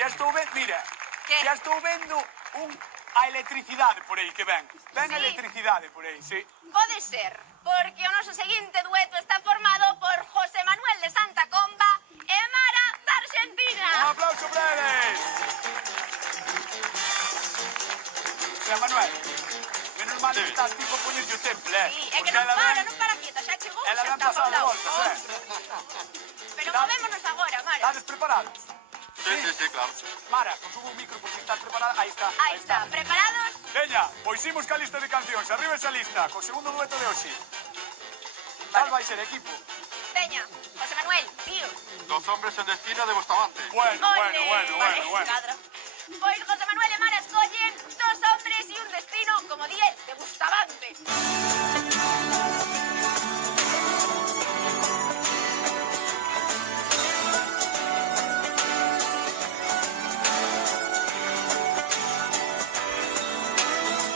Xa estou vendo, mira, Que? xa estou vendo a electricidade por aí que ven. Ven a Sí. electricidade por aí, sí. Pode ser, porque o noso seguinte dueto está formado por José Manuel de Santa Comba e Mara da Un Argentina. aplauso para eles. José Manuel, menos mal que estás tipo a ponerlle o temple, Sí, é que Porque non ela para, ven- non para quieta, xa chegou, Ela xa ven está pasando poblado. voltas, Pero movémonos agora, Mara. Estades preparados? Sí, claro. Mara, consumo un micro porque estás preparada. Aí está, Aí está, preparados? Veña, pois imos ca lista de cancións. Arriba esa lista, co segundo dueto de hoxe. Cal vai ser, equipo? Veña, José Manuel, tío. Dos hombres en destino de Bustamante. Bueno. Vale, cadra. Pois José Manuel e Mara escollen dos hombres e un destino, como dije, de Bustamante.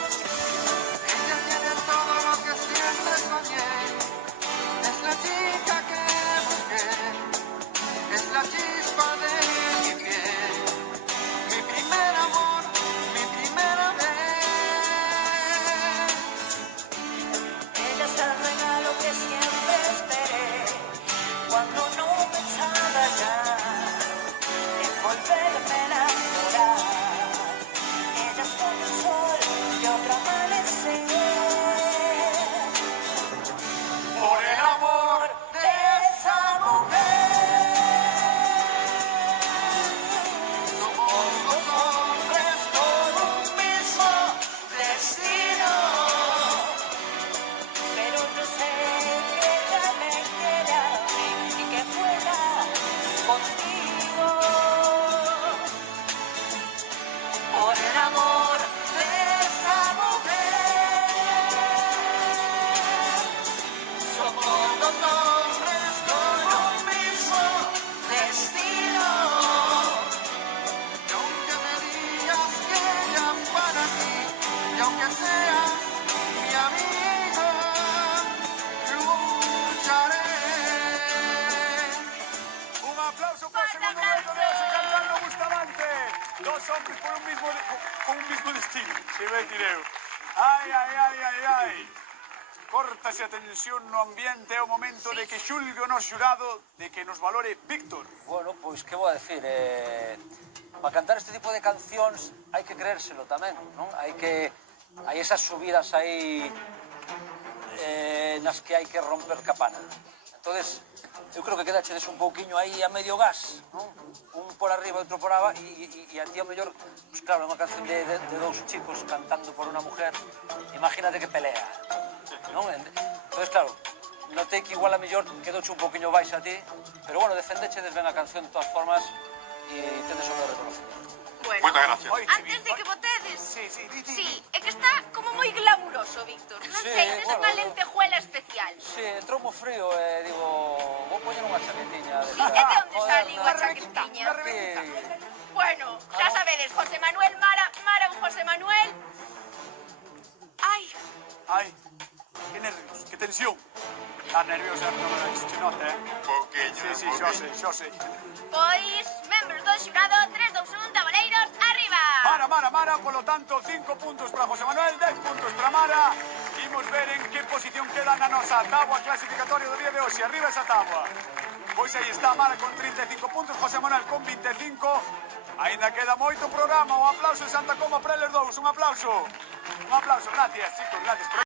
Ella tiene todo lo que siempre soñé. Es la chica que busqué. Es la chispa de mi piel. Mi primer amor, mi primera vez. Ella es el regalo que siempre esperé, cuando no pensaba ya en volverme a enamorar. Ella es como el sol de otro amanecer. Por el amor De esa mujer Somos dos hombres con un mismo destino. pero yo sé que ella me quiere a mí y que juega contigo. Por el amor De esa mujer. Somos dos hombres con un mismo destino. Y aunque me digas que ella para ti, y aunque seas mi amigo, lucharé. Un aplauso para o segundo dueto de hoxe cantando Bustamante. Dos hombres con un mismo destino. Se ve tireu. Ai. Córtase a tensión no ambiente, é o momento de que xulgue o noso xurado, de que nos valore Víctor. Bueno, pois que vou a decir, para cantar este tipo de cancións hai que creérselo tamén, non? Hai esas subidas aí nas que hai que romper capana. Entonces, eu creo que quedachedes un pouquiño aí a medio gas, non? Un por arriba, outro por abaixo, e a ti ao mellor, pues claro, é unha canción de dous chicos cantando por unha mujer, imagínate que pelea, non? Entonces, claro, notei que igual a mellor quedouche un pouquiño baixo a ti, pero bueno, defendechedes ben a canción de todas formas e tedes o meu reconocimiento. Bueno, Muchas gracias. Oi, antes de que votedes... Sí, di. Sí, é que está como moi glamuroso, Víctor. Non Sí, sei, tes bueno. unha lentejuela especial. Sí, entrou mo frío e digo, vou poñer unha chaquetiña. Sí, é de onde sale unha Una chaquetiña? rebetita. Bueno, xa sabedes, José Manuel, Mara ou José Manuel. Ai, Ai, que nervios, que tensión. Estás nerviosa, non se nota, Poquillo. Sí, xo sei. pois, membros do xurado, 3, 2, 1, tabuleiros, arriba! Mara, polo tanto, 5 puntos para José Manuel, 10 puntos para Mara. Imos ver en que posición queda na nosa táboa clasificatoria do día de hoxe. Arriba esa táboa. Pois aí está Mara con 35 puntos, José Manuel con 25. Ainda queda moito programa. Un aplauso en Santa Coma para eles dous. Un aplauso. Gracias, chicos, gracias.